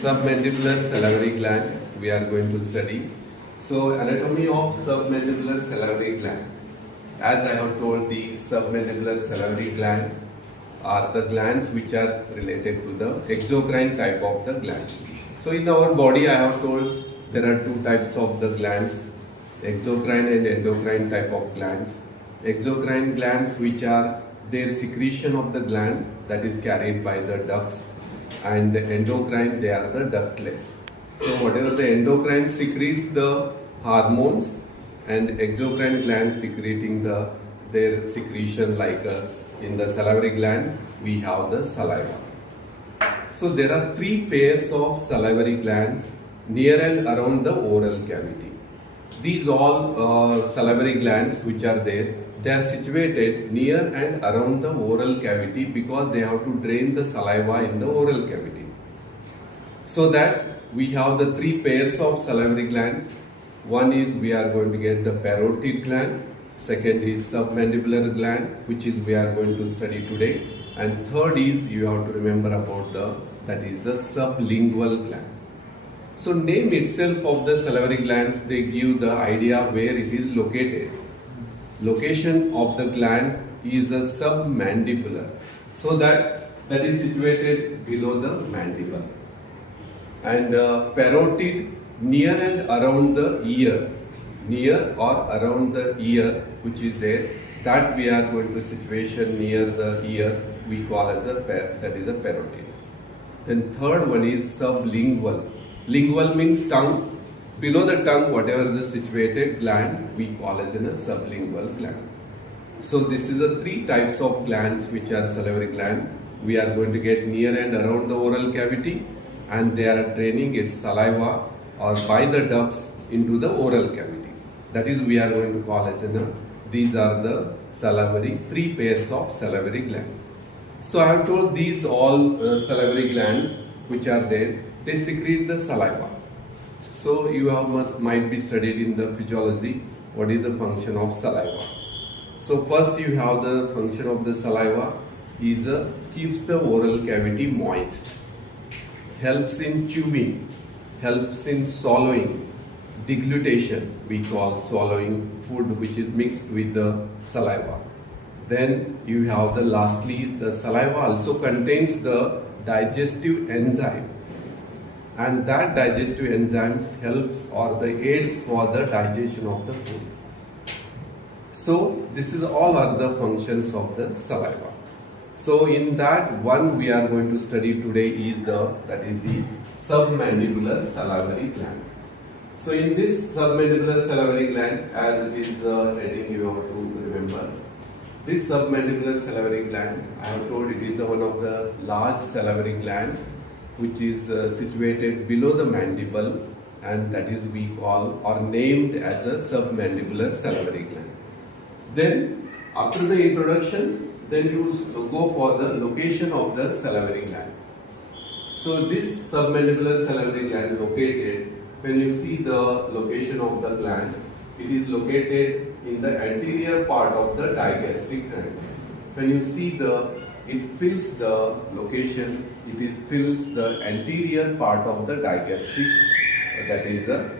Submandibular salivary gland we are going to study. So anatomy of submandibular salivary gland. As I have told, the submandibular salivary gland are the glands which are related to the exocrine type of the glands. So in our body I have told there are two types of the glands, exocrine and endocrine type of glands. Exocrine glands which are their secretion of the gland that is carried by the ducts, and endocrine they are the ductless. So whatever the endocrine secretes the hormones and exocrine glands secreting their secretion, like us in the salivary gland we have the saliva. So there are three pairs of salivary glands near and around the oral cavity. These all salivary glands which are there, they are situated near and around the oral cavity because they have to drain the saliva in the oral cavity. So that we have the three pairs of salivary glands. One is we are going to get the parotid gland, second is submandibular gland, which is we are going to study today, and third is you have to remember about that is the sublingual gland. So name itself of the salivary glands, they give the idea where it is located. Location of the gland is a submandibular, so that is situated below the mandible, and parotid near and around the ear, near or around the ear which is there, that we are going to situation near the ear we call as that is a parotid. Then third one is sublingual. Lingual means tongue. Below the tongue, whatever is the situated gland, we call as a sublingual gland. So this is the three types of glands which are salivary gland. We are going to get near and around the oral cavity, and they are draining its saliva or by the ducts into the oral cavity. That is we are going to call as these are the three pairs of salivary gland. So I have told these all salivary glands which are there, they secrete the saliva. So you might be studied in the physiology what is the function of saliva. So first you have the function of the saliva is keeps the oral cavity moist, helps in chewing, helps in swallowing, deglutition we call swallowing food which is mixed with the saliva. Then you have lastly the saliva also contains the digestive enzyme, and that digestive enzymes helps or the aids for the digestion of the food. So this is all are the functions of the saliva. So in that one we are going to study today is the submandibular salivary gland. So in this submandibular salivary gland, as it is heading you have to remember, this submandibular salivary gland, I have told it is one of the large salivary gland which is situated below the mandible, and that is we call or named as a submandibular salivary gland. Then after the introduction, then you go for the location of the salivary gland. So this submandibular salivary gland located, when you see the location of the gland, it is located in the anterior part of the digastric triangle. When you see it fills the location, fills the anterior part of the digastric, that is the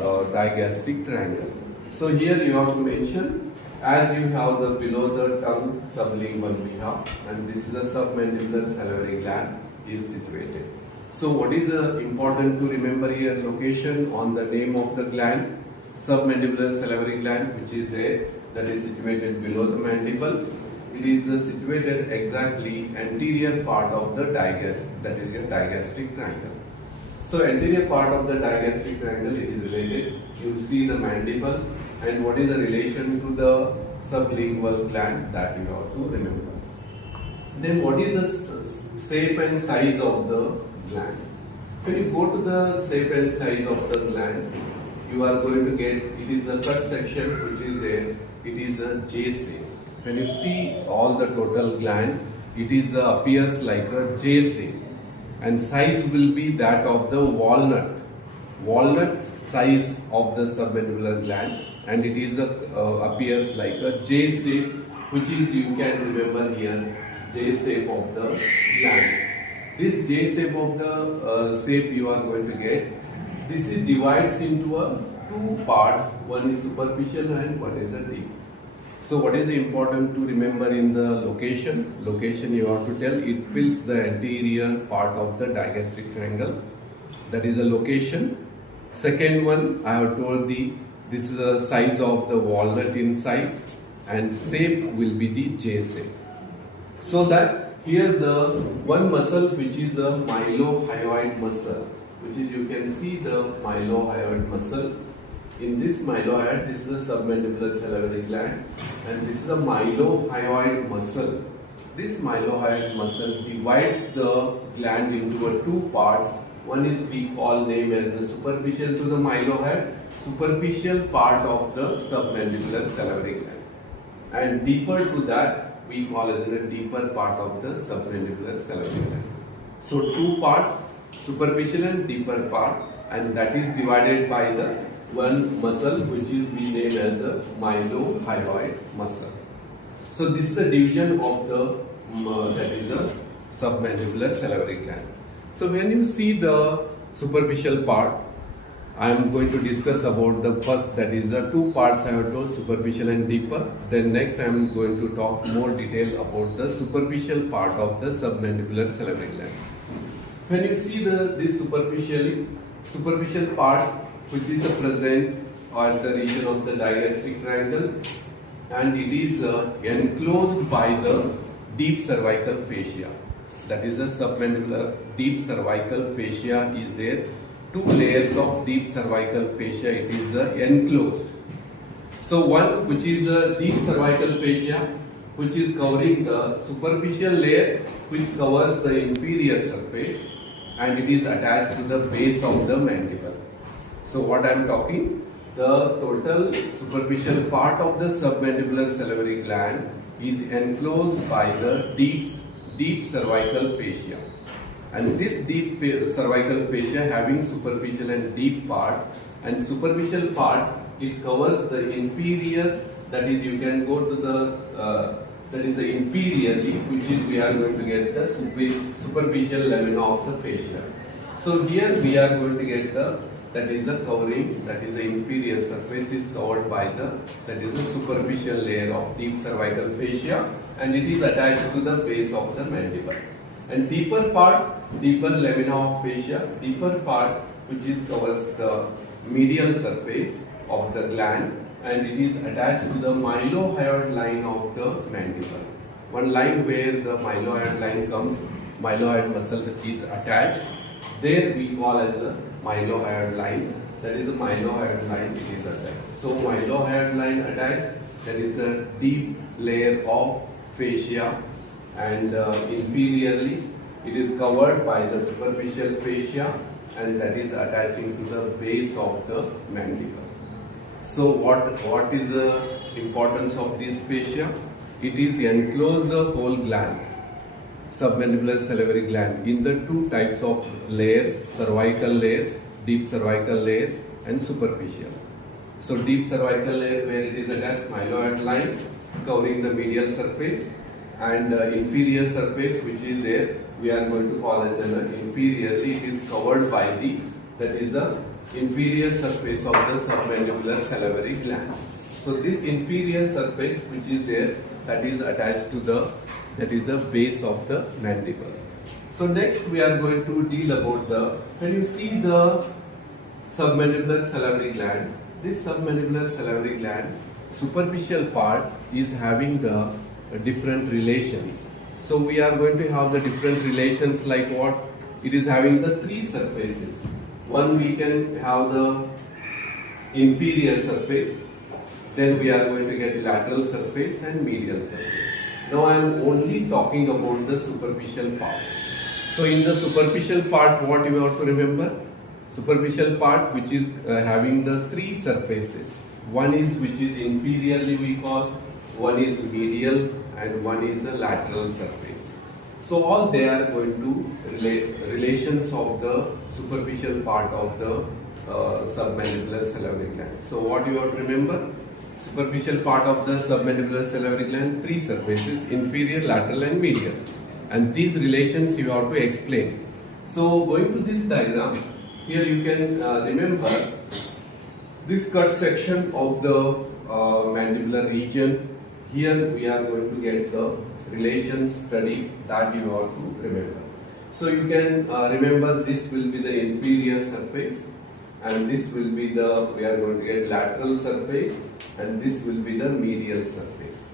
digastric triangle. So here you have to mention, as you have the below the tongue sublingual we have, and this is a submandibular salivary gland is situated. So what is the important to remember here? Location on the name of the gland, submandibular salivary gland which is there, that is situated below the mandible. It is situated exactly anterior part of the that is the digastric triangle. So anterior part of the digastric triangle, it is related. You see the mandible, and what is the relation to the sublingual gland, that you have to remember. Then what is the shape and size of the gland? When you go to the shape and size of the gland, you are going to get, it is a cut section which is there, it is a J shape. When you see all the total gland, it is appears like a J shape, and size will be that of the walnut size of the submandibular gland, and it is appears like a J shape, which is you can remember here J shape of the gland. This J shape of the shape you are going to get. This is divides into two parts. One is superficial and one is a deep. So what is important to remember in the location? Location you have to tell it fills the anterior part of the digastric triangle. That is a location. Second one I have told this is the size of the walnut in size and shape will be the J shape. So that here the one muscle which is a mylohyoid muscle, which is you can see the mylohyoid muscle. In this mylohyoid, this is a submandibular salivary gland and this is a mylohyoid muscle. This mylohyoid muscle divides the gland into two parts. One is we call name as the superficial to the mylohyoid, superficial part of the submandibular salivary gland, and deeper to that we call as the deeper part of the submandibular salivary gland. So two parts, superficial and deeper part, and that is divided by the one muscle which is we name as a mylohyoid muscle. So this is the division of the that is the submandibular salivary gland. So when you see the superficial part, I am going to discuss about the first, that is the two parts I have told, superficial and deeper. Then next I am going to talk more detail about the superficial part of the submandibular salivary gland. When you see this superficial part, which is present at the region of the digastric triangle, and it is enclosed by the deep cervical fascia. That is the submandibular deep cervical fascia is there. Two layers of deep cervical fascia, it is enclosed. So one which is a deep cervical fascia, which is covering the superficial layer which covers the inferior surface, and it is attached to the base of the mandible. So what I am talking, the total superficial part of the submandibular salivary gland is enclosed by the deep cervical fascia, and this deep cervical fascia having superficial and deep part, and superficial part it covers the inferior, that is you can go to the that is the inferiorly, which is we are going to get the superficial lamina of the fascia. So here we are going to get that is the covering, that is the inferior surface is covered by that is the superficial layer of deep cervical fascia, and it is attached to the base of the mandible. And deeper part, deeper lamina of fascia, deeper part which is covers the medial surface of the gland, and it is attached to the mylohyoid line of the mandible. One line where the mylohyoid line comes, mylohyoid muscle is attached. There we call as a mylohyoid line. That is a mylohyoid line, it is attached. So mylohyoid line attached, that is a deep layer of fascia, and inferiorly it is covered by the superficial fascia, and that is attaching to the base of the mandible. So what is the importance of this fascia? It is enclose the whole gland, submandibular salivary gland, in the two types of layers, cervical layers, deep cervical layers, and superficial. So deep cervical layer where it is attached, mylohyoid line covering the medial surface, and inferior surface which is there we are going to call as an inferiorly, it is covered by that is the inferior surface of the submandibular salivary gland. So this inferior surface which is there, that is attached to that is the base of the mandible. So next we are going to deal about when you see the submandibular salivary gland, this submandibular salivary gland superficial part is having the different relations. So we are going to have the different relations like what? It is having the three surfaces. One we can have the inferior surface, then we are going to get lateral surface and medial surface. Now I am only talking about the superficial part. So in the superficial part, what you have to remember? Superficial part which is having the three surfaces. One is which is inferiorly we call, one is medial, and one is a lateral surface. So all they are going to relate relations of the superficial part of the submandibular salivary gland. So what you have to remember? Superficial part of the submandibular salivary gland, three surfaces, inferior, lateral and medial. and these relations you have to explain. So going to this diagram, here you can remember this cut section of the mandibular region. Here we are going to get the relations study that you have to remember. So you can remember this will be the inferior surface, and this will be the, we are going to get lateral surface, and this will be the medial surface.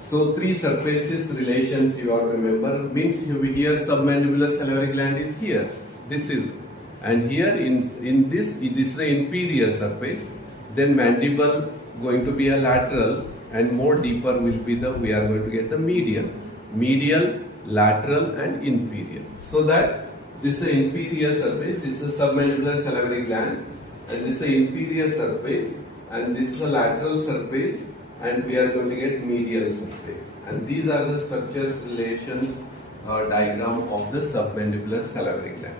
So three surfaces relations you have to remember, means here submandibular salivary gland is here, this is, and here in this is the inferior surface, then mandible going to be a lateral, and more deeper will be the, we are going to get the medial, lateral and inferior. So that this is inferior surface, this is submandibular salivary gland, and this is inferior surface, and this is a lateral surface, and we are going to get medial surface. And these are the structures relations diagram of the submandibular salivary gland.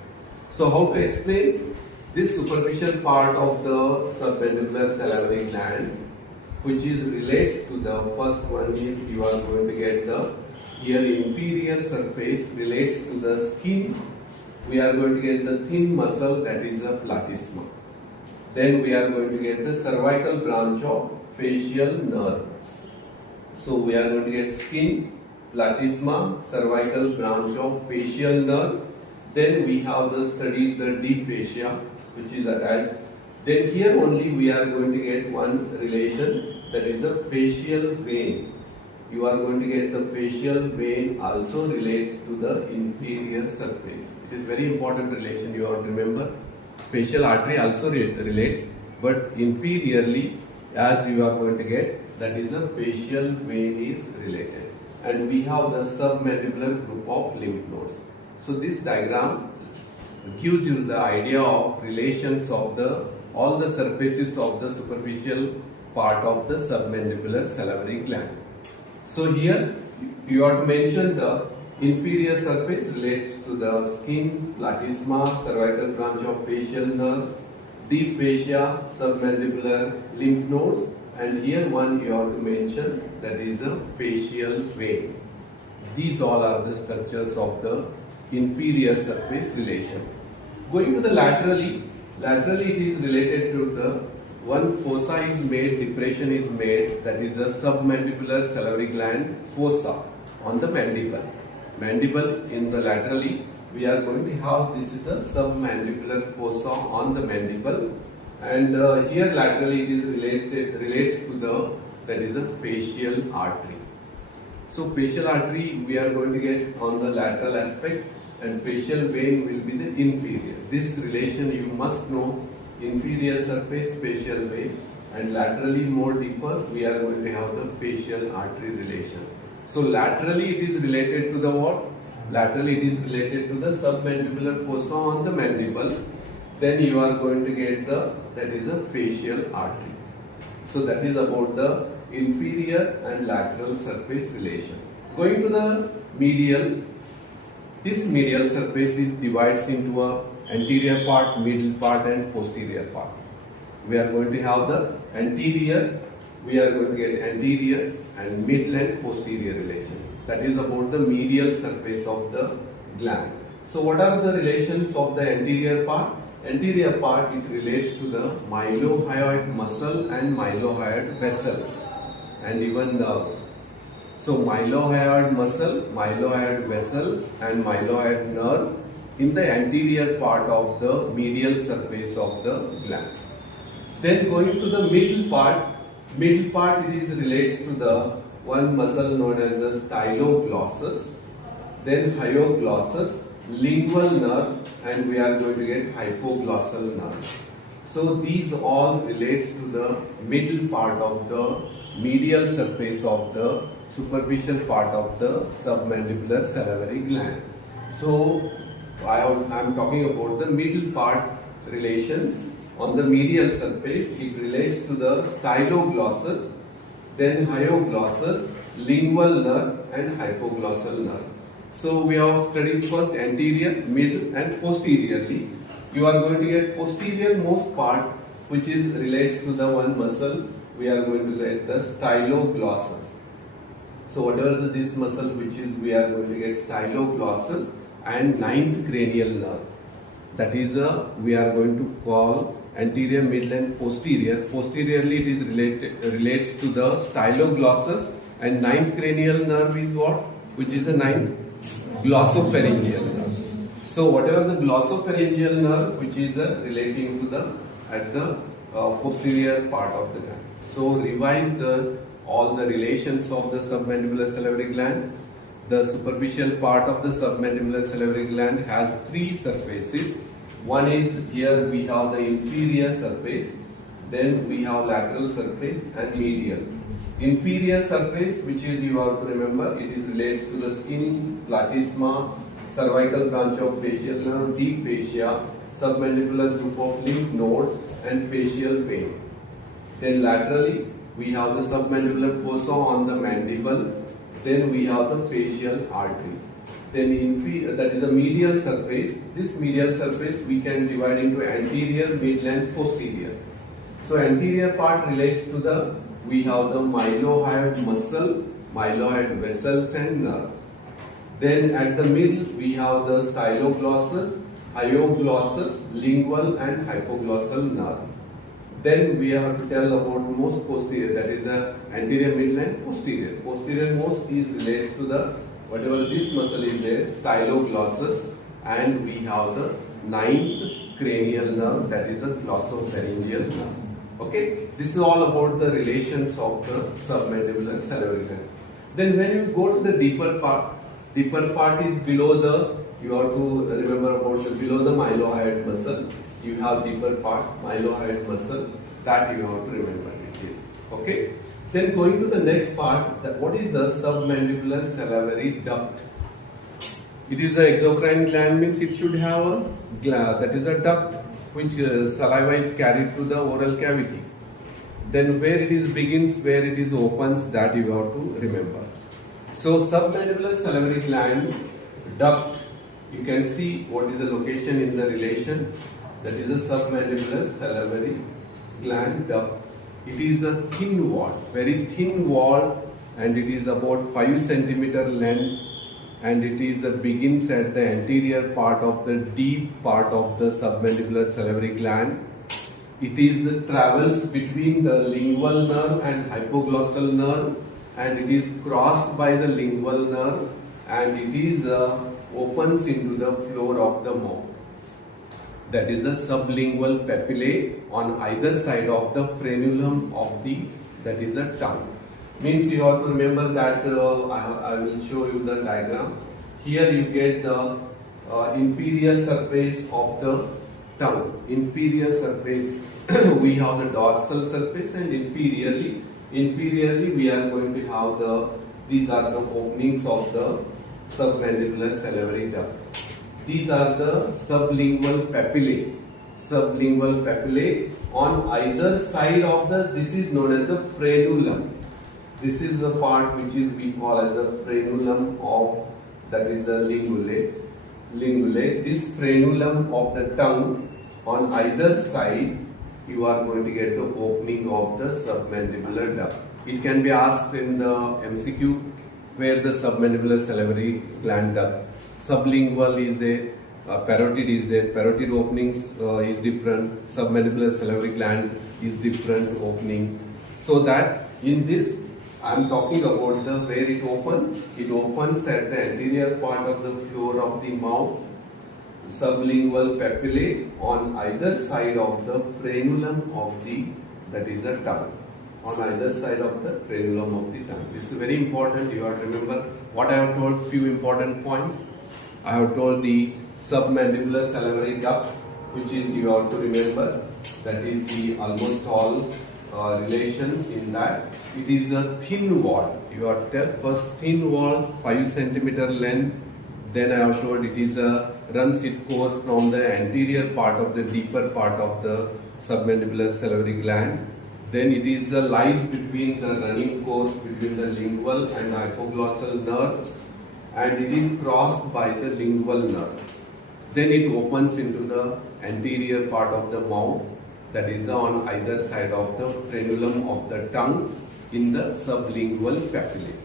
So how to explain this superficial part of the submandibular salivary gland, which is relates to the first one, if you are going to get the here inferior surface relates to the skin, we are going to get the thin muscle, that is a platysma. Then we are going to get the cervical branch of facial nerve. So we are going to get skin, platysma, cervical branch of facial nerve. Then we have the study the deep fascia, which is attached. Then here only we are going to get one relation, that is a facial vein. You are going to get the facial vein also relates to the inferior surface. It is very important relation you have to remember. Facial artery also relates, but inferiorly, as you are going to get, that is a facial vein is related. And we have the submandibular group of lymph nodes. So this diagram gives you the idea of relations of the all the surfaces of the superficial part of the submandibular salivary gland. So here you have to mention the inferior surface relates to the skin, platysma, cervical branch of facial nerve, deep fascia, submandibular lymph nodes, and here one you have to mention, that is a facial vein. These all are the structures of the inferior surface relation. Going to the laterally it is related to the one fossa is made, depression is made, that is a submandibular salivary gland fossa on the mandible. Mandible in the laterally, we are going to have, this is a submandibular fossa on the mandible, and here laterally it is relates to the, that is a facial artery. So facial artery we are going to get on the lateral aspect, and facial vein will be the inferior. This relation you must know, inferior surface, facial vein, and laterally more deeper we are going to have the facial artery relation. So laterally it is related to the what? Laterally it is related to the submandibular fossa on the mandible. Then you are going to get the, that is a facial artery. So that is about the inferior and lateral surface relation. Going to the medial, this medial surface is divides into a anterior part, middle part and posterior part. We are going to have the anterior, we are going to get anterior and middle and posterior relation. That is about the medial surface of the gland. So what are the relations of the anterior part? Anterior part, it relates to the mylohyoid muscle and mylohyoid vessels and even nerves. So mylohyoid muscle, mylohyoid vessels and mylohyoid nerve in the anterior part of the medial surface of the gland. Then going to the middle part it is relates to the one muscle known as the styloglossus, then hyoglossus, lingual nerve, and we are going to get hypoglossal nerve. So these all relates to the middle part of the medial surface of the superficial part of the submandibular salivary gland. So I am talking about the middle part relations. On the medial surface, it relates to the styloglossus, then hyoglossus, lingual nerve and hypoglossal nerve. So we have studied first anterior, middle and posteriorly. You are going to get posterior most part, which is relates to the one muscle. We are going to get the styloglossus. So whatever this muscle which is, we are going to get styloglossus and ninth cranial nerve. That is we are going to call anterior, middle and posterior. Posteriorly it is relates to the styloglossus, and ninth cranial nerve is what? Which is the ninth glossopharyngeal nerve. So whatever the glossopharyngeal nerve which is relating to the at the posterior part of the gland. So revise all the relations of the submandibular salivary gland. The superficial part of the submandibular salivary gland has three surfaces. One is, here we have the inferior surface, then we have lateral surface and medial. Inferior surface, which is, you have to remember, it is relates to the skin, platysma, cervical branch of facial nerve, deep fascia, submandibular group of lymph nodes and facial vein. Then laterally, we have the submandibular fossa on the mandible. Then we have the facial artery. Then that is a medial surface. This medial surface we can divide into anterior, middle and posterior. So anterior part relates to the, we have the mylohyoid muscle, mylohyoid vessels and nerve. Then at the middle we have the styloglossus, hyoglossus, lingual and hypoglossal nerve. Then we have to tell about most posterior, that is the anterior, middle and posterior. Posterior most is relates to the, whatever this muscle is there, styloglossus, and we have the ninth cranial nerve, that is a glossopharyngeal nerve. Okay, this is all about the relations of the submandibular salivary gland. Then when you go to the deeper part is below the, you have to remember about the below the mylohyoid muscle. You have deeper part, mylohyoid muscle, that you have to remember it is. Okay. Then going to the next part, that what is the submandibular salivary duct? It is the exocrine gland, means it should have a gland, that is a duct which saliva is carried to the oral cavity. Then where it is begins, where it is opens, that you have to remember. So submandibular salivary gland duct, you can see what is the location in the relation. That is a submandibular salivary gland duct. It is a thin wall, very thin wall, and it is about 5 cm length, and it is begins at the anterior part of the deep part of the submandibular salivary gland. It is travels between the lingual nerve and hypoglossal nerve, and it is crossed by the lingual nerve, and it is opens into the floor of the mouth. That is the sublingual papillae on either side of the frenulum of the, that is the tongue. Means you have to remember that I will show you the diagram. Here you get the inferior surface of the tongue. Inferior surface we have the dorsal surface, and inferiorly we are going to have these are the openings of the submandibular salivary duct. These are the sublingual papillae. Sublingual papillae on either side of the, this is known as a frenulum. This is the part which is we call as a frenulum of, that is the lingulae. This frenulum of the tongue, on either side you are going to get the opening of the submandibular duct. It can be asked in the MCQ where the submandibular salivary gland duct. Sublingual is there, parotid is there, parotid openings is different, submandibular salivary gland is different opening. So that in this I am talking about the where it opens at the anterior part of the floor of the mouth, sublingual papillae on either side of the frenulum of the, that is a tongue. On either side of the frenulum of the tongue. This is very important. You have to remember what I have told, few important points. I have told the submandibular salivary duct, which is, you have to remember, that is the almost all relations in that. It is a thin wall. You have to tell first thin wall, 5 cm length. Then I have told it is runs its course from the anterior part of the deeper part of the submandibular salivary gland. Then it is lies between the running course between the lingual and hypoglossal nerve, and it is crossed by the lingual nerve. Then it opens into the anterior part of the mouth, that is on either side of the frenulum of the tongue in the sublingual papillae.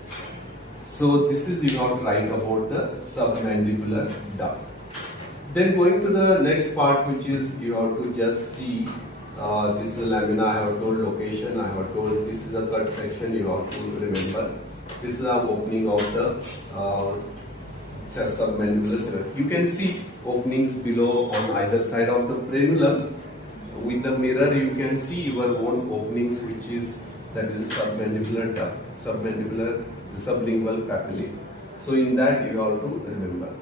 So this is you have to write about the submandibular duct. Then going to the next part, which is you have to just see this is lamina. I have told location. I have told this is a cut section. You have to remember. This is the opening of the submandibular salivary. You can see openings below on either side of the frenulum. With the mirror, you can see your own openings, which is that is submandibular duct, submandibular, the sublingual papillae. So in that you have to remember.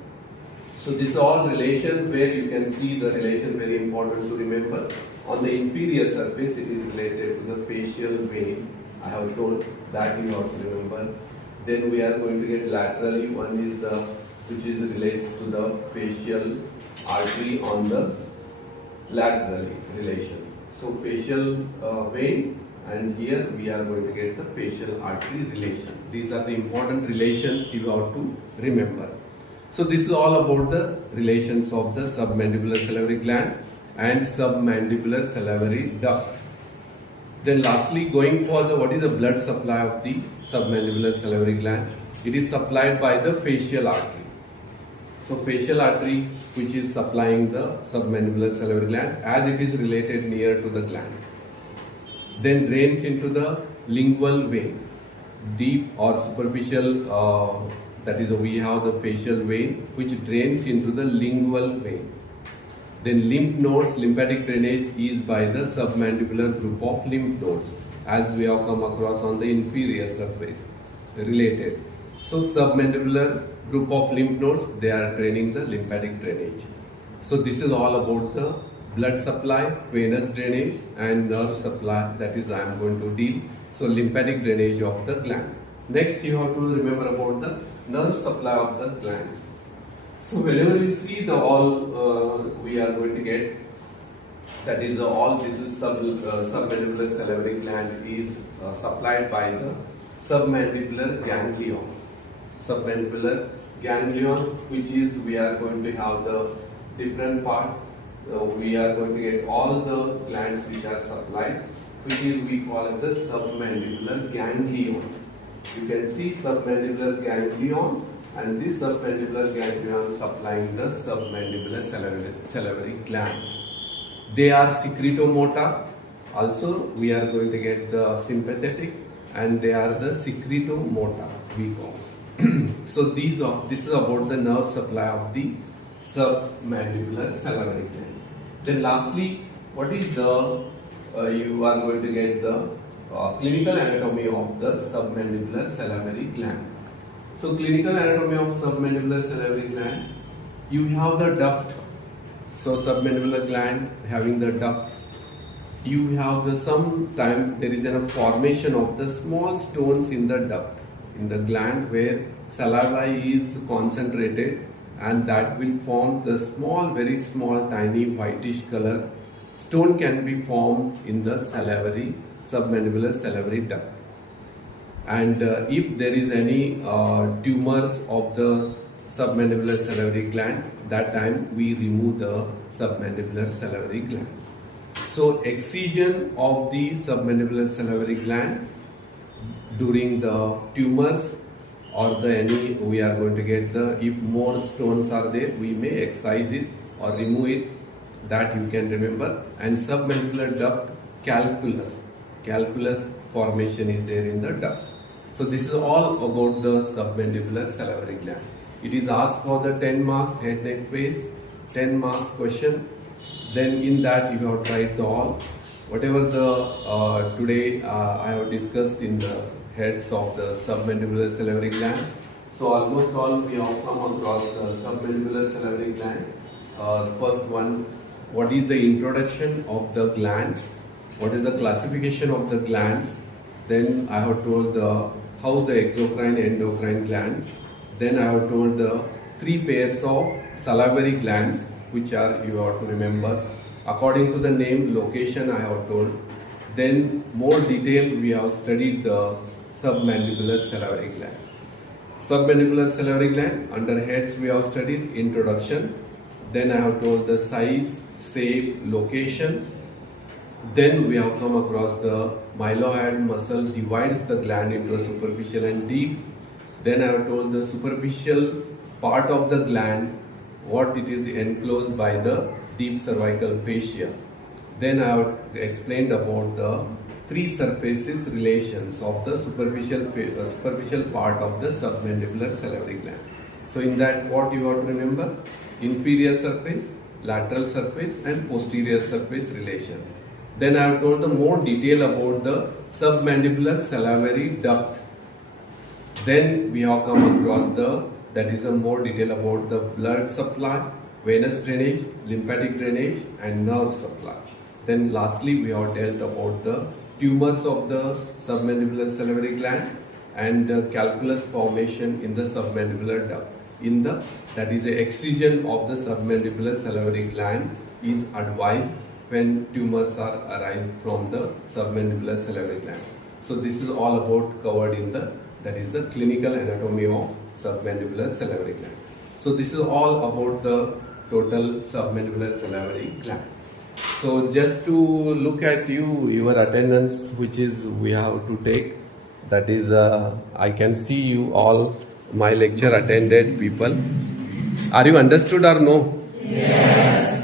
So this is all relation where you can see the relation, very important to remember. On the inferior surface, it is related to the facial vein. I have told that you have to remember. Then we are going to get laterally. One is the which is relates to the facial artery on the laterally relation. So facial vein, and here we are going to get the facial artery relation. These are the important relations you have to remember. So this is all about the relations of the submandibular salivary gland and submandibular salivary duct. Then lastly, going for the what is the blood supply of the submandibular salivary gland? It is supplied by the facial artery. So facial artery, which is supplying the submandibular salivary gland, as it is related near to the gland, then drains into the lingual vein, deep or superficial. That is, we have the facial vein which drains into the lingual vein. Then lymph nodes, lymphatic drainage is by the submandibular group of lymph nodes, as we have come across on the inferior surface related. So submandibular group of lymph nodes, they are draining the lymphatic drainage. So this is all about the blood supply, venous drainage and nerve supply, that is I am going to deal. So lymphatic drainage of the gland. Next you have to remember about the nerve supply of the gland. So whenever you see the all we are going to get, that is all this is submandibular salivary gland is supplied by the submandibular ganglion. Submandibular ganglion, which is we are going to have the different part. We are going to get all the glands which are supplied, which is we call it the submandibular ganglion. You can see submandibular ganglion, and this submandibular ganglion supplying the submandibular salivary gland. They are secretomotor. Also, we are going to get the sympathetic, and they are the secretomotor we call. So this is about the nerve supply of the submandibular salivary gland. Then lastly, what is the you are going to get the clinical anatomy of the submandibular salivary gland. So clinical anatomy of submandibular salivary gland, you have the duct. So submandibular gland having the duct, you have the sometime there is a formation of the small stones in the duct, in the gland where saliva is concentrated, and that will form the small, very small, tiny whitish color stone can be formed in the submandibular salivary duct. And if there is any tumors of the submandibular salivary gland, that time we remove the submandibular salivary gland. So excision of the submandibular salivary gland during the tumors or the any, we are going to get the, if more stones are there, we may excise it or remove it, that you can remember. And submandibular duct calculus formation is there in the duct. So this is all about the submandibular salivary gland. It is asked for the 10 marks head neck face, 10 marks question. Then in that you have to write the all. Whatever the today I have discussed in the heads of the submandibular salivary gland. So almost all we have come across the submandibular salivary gland. First one, what is the introduction of the gland? What is the classification of the glands? Then I have told how the exocrine endocrine glands. Then I have told the 3 pairs of salivary glands, which are, you have to remember, according to the name, location I have told. Then more detail we have studied the submandibular salivary gland. Submandibular salivary gland, under heads we have studied introduction. Then I have told the size, shape, location. Then we have come across the mylohyoid muscle divides the gland into a superficial and deep. Then I have told the superficial part of the gland, what it is enclosed by the deep cervical fascia. Then I have explained about the three surfaces relations of the superficial part of the submandibular salivary gland. So in that, what you have to remember? Inferior surface, lateral surface and posterior surface relation. Then I have told the more detail about the submandibular salivary duct. Then we have come across that is a more detail about the blood supply, venous drainage, lymphatic drainage and nerve supply. Then lastly we have dealt about the tumors of the submandibular salivary gland and calculus formation in the submandibular duct. That is a excision of the submandibular salivary gland is advised when tumors are arise from the submandibular salivary gland. So this is all about covered in that is the clinical anatomy of submandibular salivary gland. So this is all about the total submandibular salivary gland. So just to look at your attendance, which is we have to take, that is I can see you all my lecture attended people. Are you understood or no? Yes.